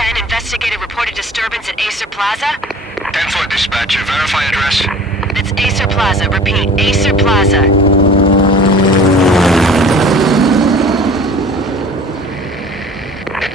10, investigated reported disturbance at Acer Plaza. 10-4 dispatcher, verify address. It's Acer Plaza, repeat, Acer Plaza.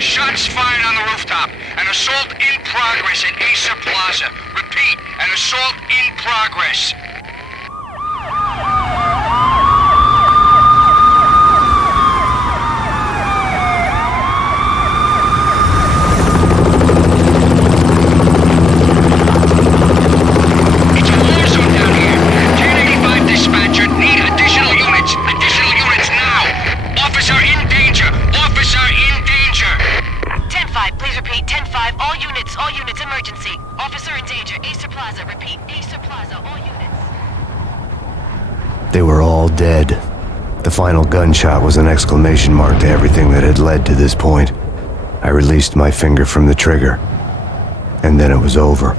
Shots fired on the rooftop. An assault in progress at Acer Plaza. Repeat, an assault in progress. It's a war zone down here. 1085 dispatcher, need additional units. Additional units now. Officer in danger. Officer in danger. 10-5, please repeat, 10-5, all units, emergency. Officer in danger, Acer Plaza, repeat, Acer Plaza, all units. They were all dead. The final gunshot was an exclamation mark to everything that had led to this point. I released my finger from the trigger, and then it was over.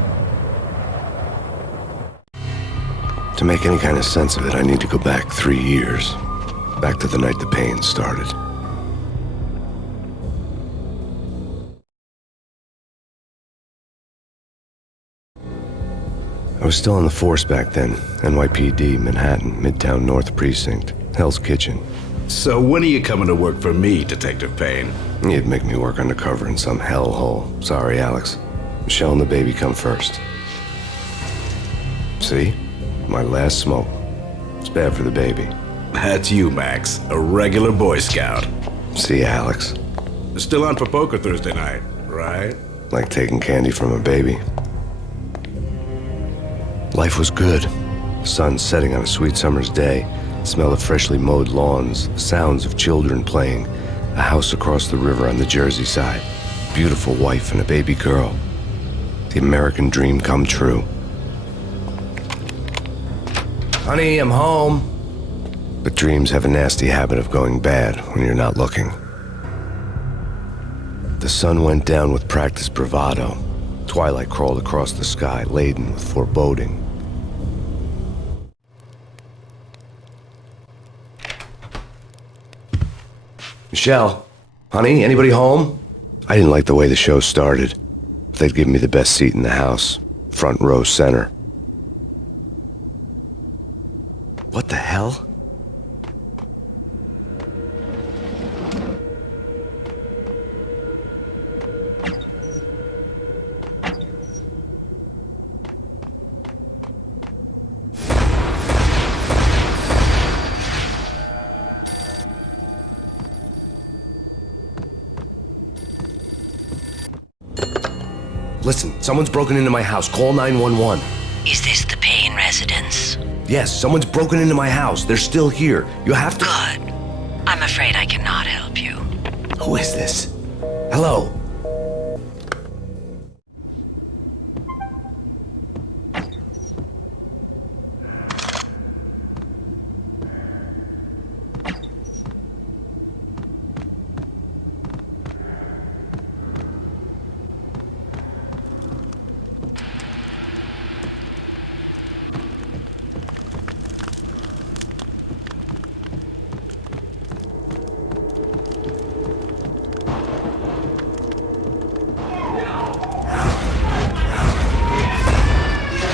To make any kind of sense of it, I need to go back 3 years. Back to the night the pain started. I was still on the force back then. NYPD, Manhattan, Midtown North Precinct, Hell's Kitchen. So when are you coming to work for me, Detective Payne? You'd make me work undercover in some hellhole. Sorry, Alex. Michelle and the baby come first. See? My last smoke. It's bad for the baby. That's you, Max. A regular Boy Scout. See, Alex. Still on for poker Thursday night, right? Like taking candy from a baby. Life was good. The sun setting on a sweet summer's day, the smell of freshly mowed lawns, the sounds of children playing, a house across the river on the Jersey side, beautiful wife and a baby girl. The American dream come true. Honey, I'm home. But dreams have a nasty habit of going bad when you're not looking. The sun went down with practiced bravado. Twilight crawled across the sky, laden with foreboding. Michelle, honey, anybody home? I didn't like the way the show started. They'd give me the best seat in the house, front row center. What the hell? Listen, someone's broken into my house. Call 911. Is this the Payne residence? Yes, someone's broken into my house. They're still here. You have to... Good. I'm afraid I cannot help you. Who is this? Hello?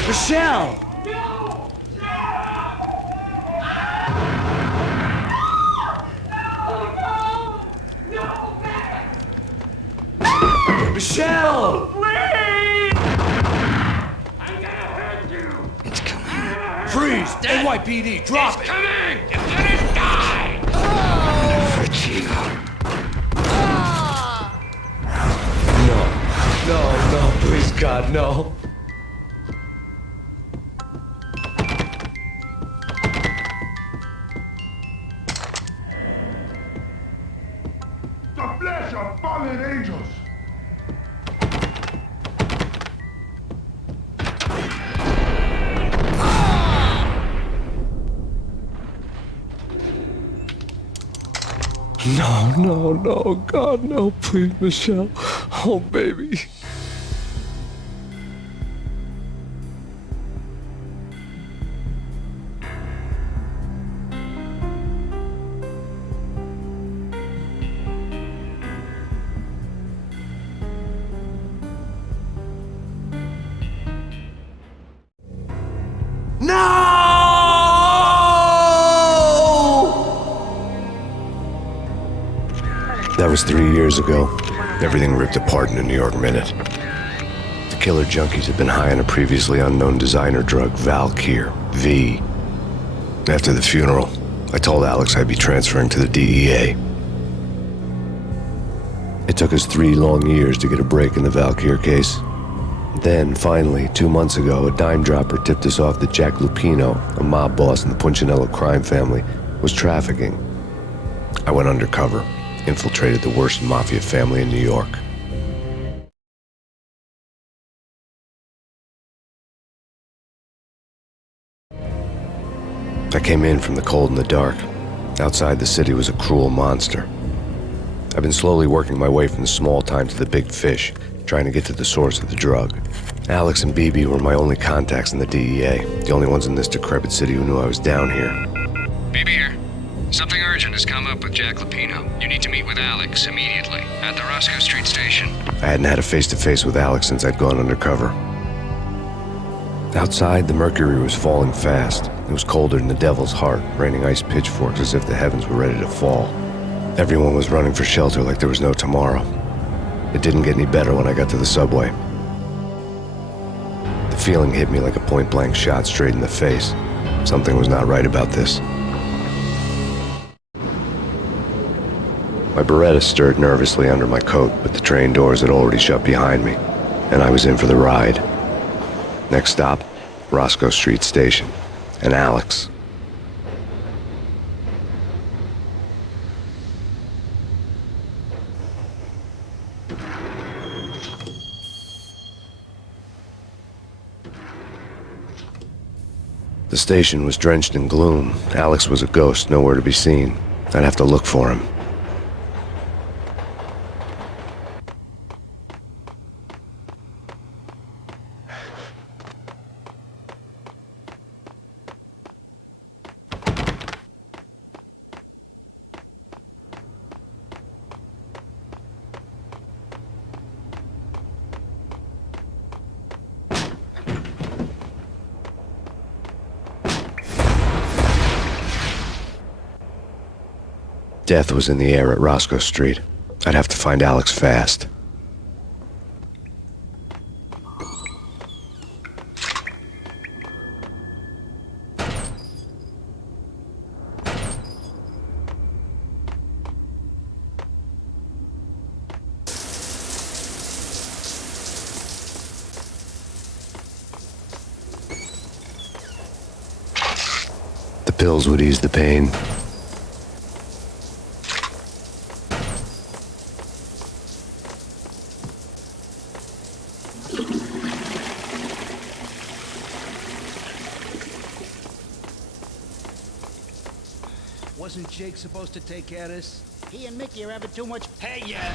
Michelle! Michelle! Please! I'm gonna hurt you! It's coming. Freeze! NYPD, drop it! Coming! You're gonna die! No, please, God, no. The flesh of fallen angels! No, God, no, please, Michelle. Oh, baby. That was 3 years ago. Everything ripped apart in a New York minute. The killer junkies had been high on a previously unknown designer drug, Valkyr, V. After the funeral, I told Alex I'd be transferring to the DEA. It took us 3 long years to get a break in the Valkyr case. Then, finally, 2 months ago, a dime dropper tipped us off that Jack Lupino, a mob boss in the Punchinello crime family, was trafficking. I went undercover, infiltrated the worst mafia family in New York. I came in from the cold and the dark. Outside the city was a cruel monster. I've been slowly working my way from the small time to the big fish, trying to get to the source of the drug. Alex and BB were my only contacts in the DEA, the only ones in this decrepit city who knew I was down here. BB here. Something urgent has come up with Jack Lupino. You need to meet with Alex immediately at the Roscoe Street station. I hadn't had a face-to-face with Alex since I'd gone undercover. Outside, the mercury was falling fast. It was colder than the devil's heart, raining ice pitchforks as if the heavens were ready to fall. Everyone was running for shelter like there was no tomorrow. It didn't get any better when I got to the subway. The feeling hit me like a point-blank shot straight in the face. Something was not right about this. My Beretta stirred nervously under my coat, but the train doors had already shut behind me, and I was in for the ride. Next stop, Roscoe Street Station, and Alex. The station was drenched in gloom. Alex was a ghost, nowhere to be seen. I'd have to look for him. Death was in the air at Roscoe Street. I'd have to find Alex fast. The pills would ease the pain. Wasn't Jake supposed to take care of this? He and Mickey are having too much... Hey, yeah!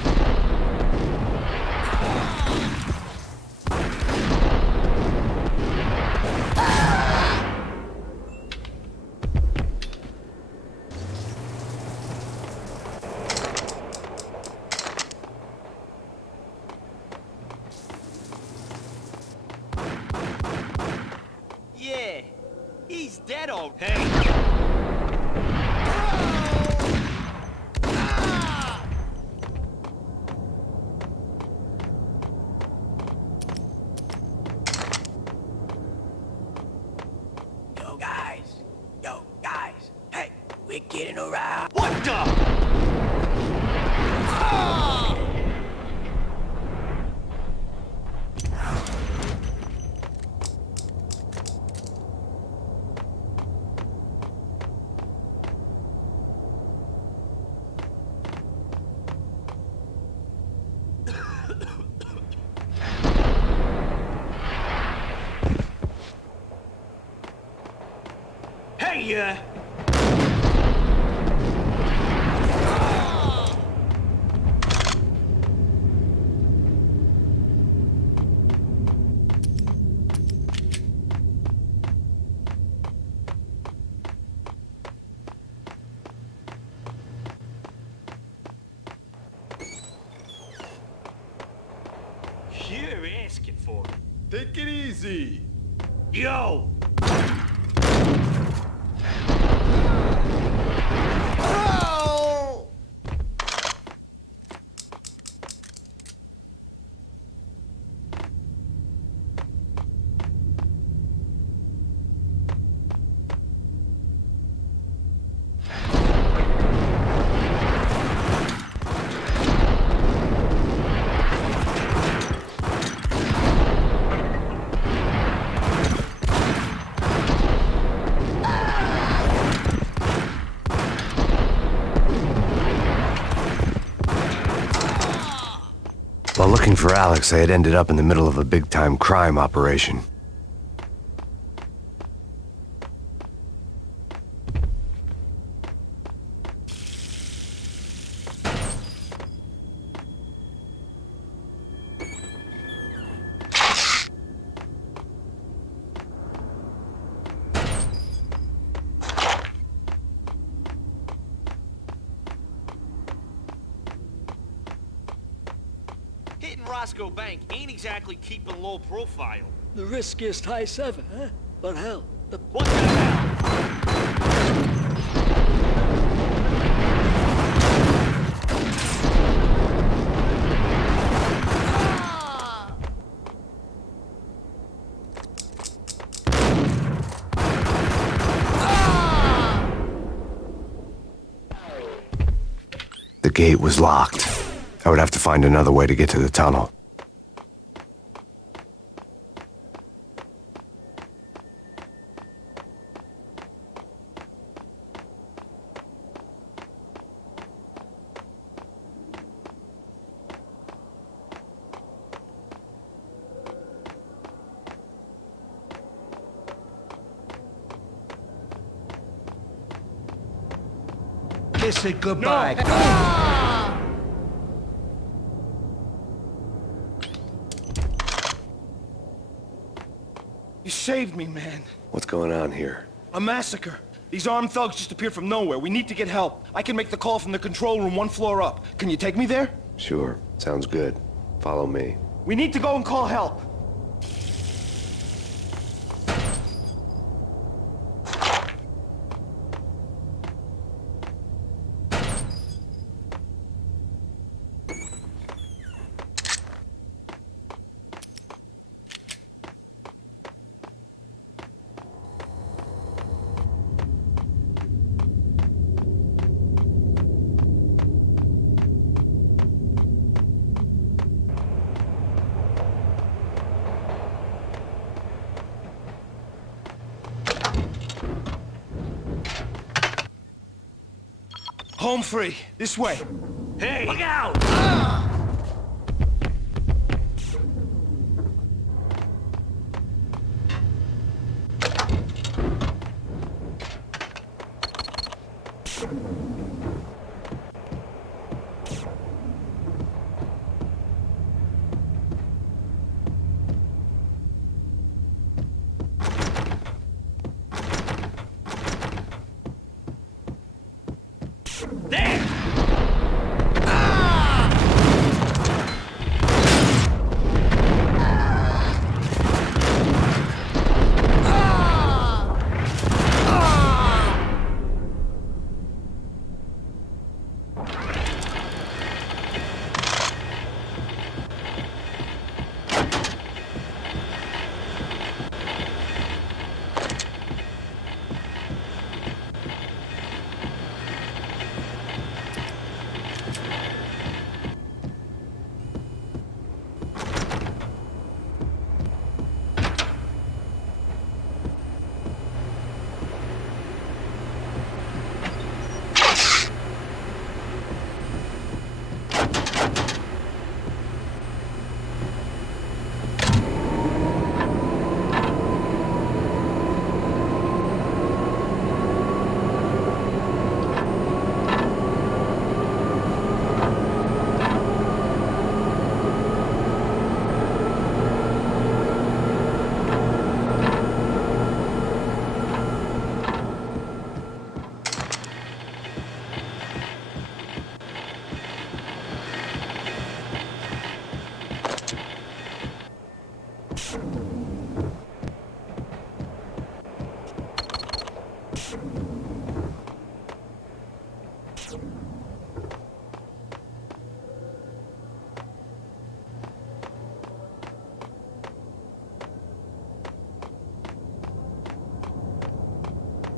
Yeah, he's dead already. Hey! We're getting around. What the? Hey, You're asking for it. Take it easy. Yo! While looking for Alex, I had ended up in the middle of a big-time crime operation. Hitting Roscoe Bank ain't exactly keeping low profile. The riskiest high seven, huh? But hell, What the hell? The gate was locked. I would have to find another way to get to the tunnel. Kiss it goodbye. You saved me, man. What's going on here? A massacre. These armed thugs just appeared from nowhere. We need to get help. I can make the call from the control room 1 floor up. Can you take me there? Sure, sounds good. Follow me. We need to go and call help. Home free. This way. Hey! Look out! There!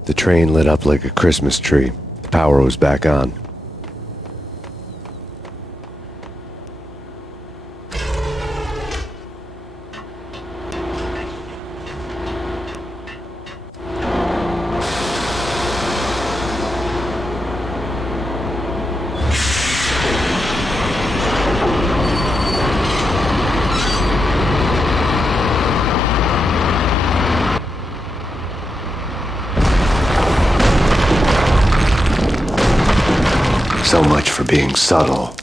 The train lit up like a Christmas tree. The power was back on. So much for being subtle.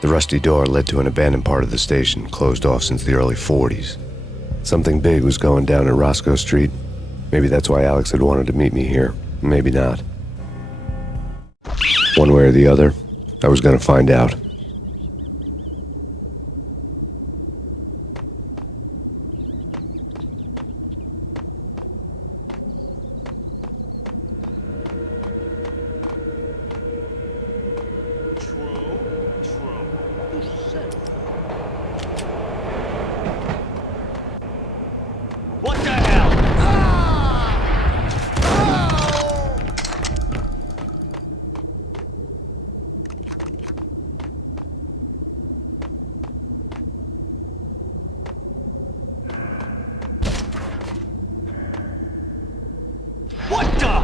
The rusty door led to an abandoned part of the station, closed off since the early 40s. Something big was going down at Roscoe Street. Maybe that's why Alex had wanted to meet me here. Maybe not. One way or the other, I was gonna find out. What the hell? What the?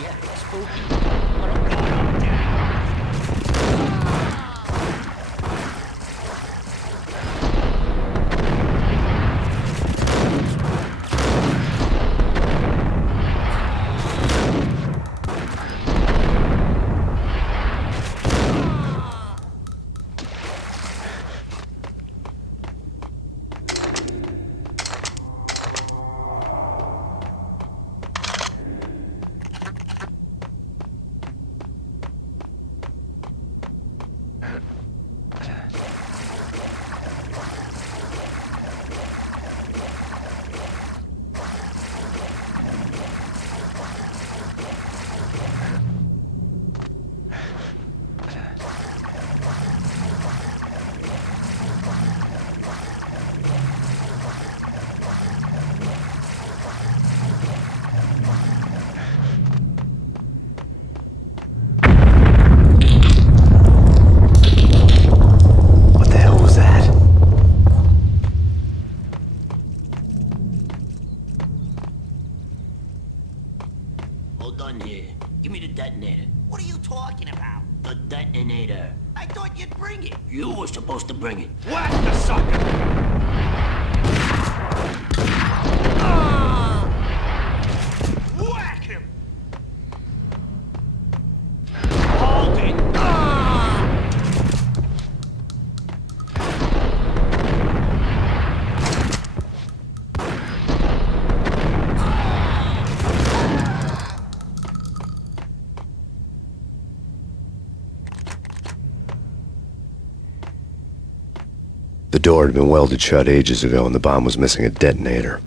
Yeah, spooky. What a god. Here. Give me the detonator. What are you talking about? The detonator. I thought you'd bring it. You were supposed to bring it. Whack the sucker! Whack him! Hold it! The door had been welded shut ages ago and the bomb was missing a detonator.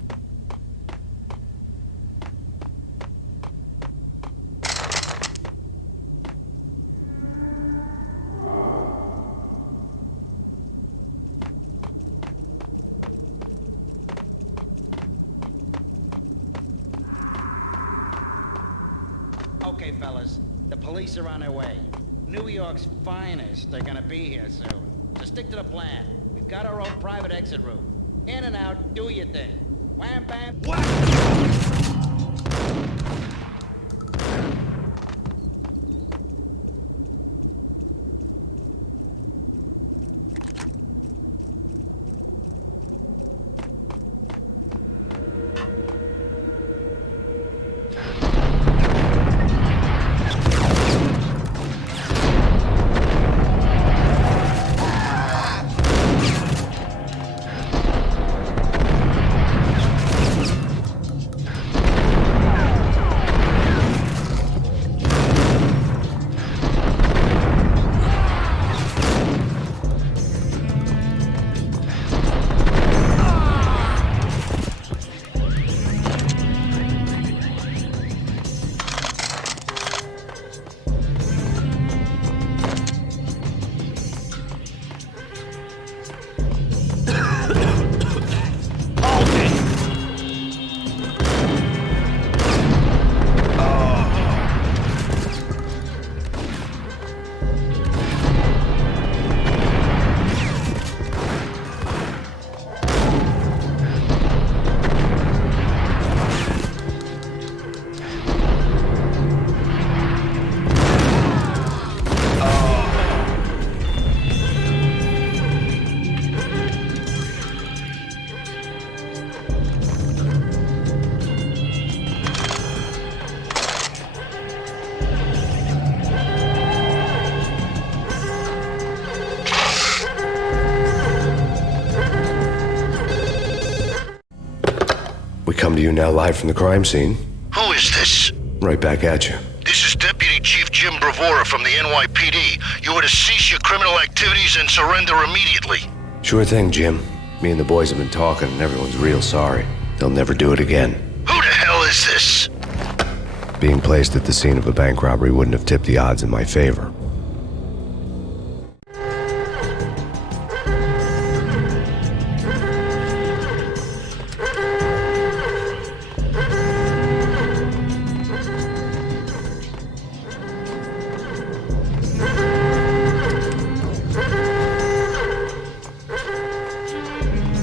Okay, fellas. The police are on their way. New York's finest are gonna be here soon. So stick to the plan. We've got our own private exit route. In and out, do your thing. Wham bam. We come to you now live from the crime scene. Who is this? Right back at you. This is Deputy Chief Jim Bravura from the NYPD. You are to cease your criminal activities and surrender immediately. Sure thing, Jim. Me and the boys have been talking and everyone's real sorry. They'll never do it again. Who the hell is this? Being placed at the scene of a bank robbery wouldn't have tipped the odds in my favor.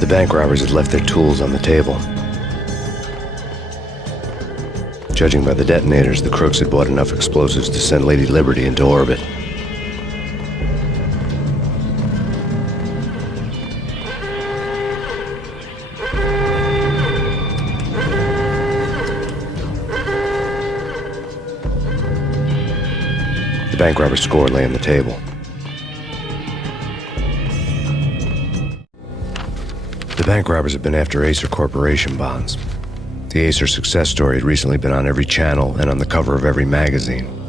The bank robbers had left their tools on the table. Judging by the detonators, the crooks had bought enough explosives to send Lady Liberty into orbit. The bank robber's score lay on the table. The bank robbers have been after Acer Corporation bonds. The Acer success story had recently been on every channel and on the cover of every magazine.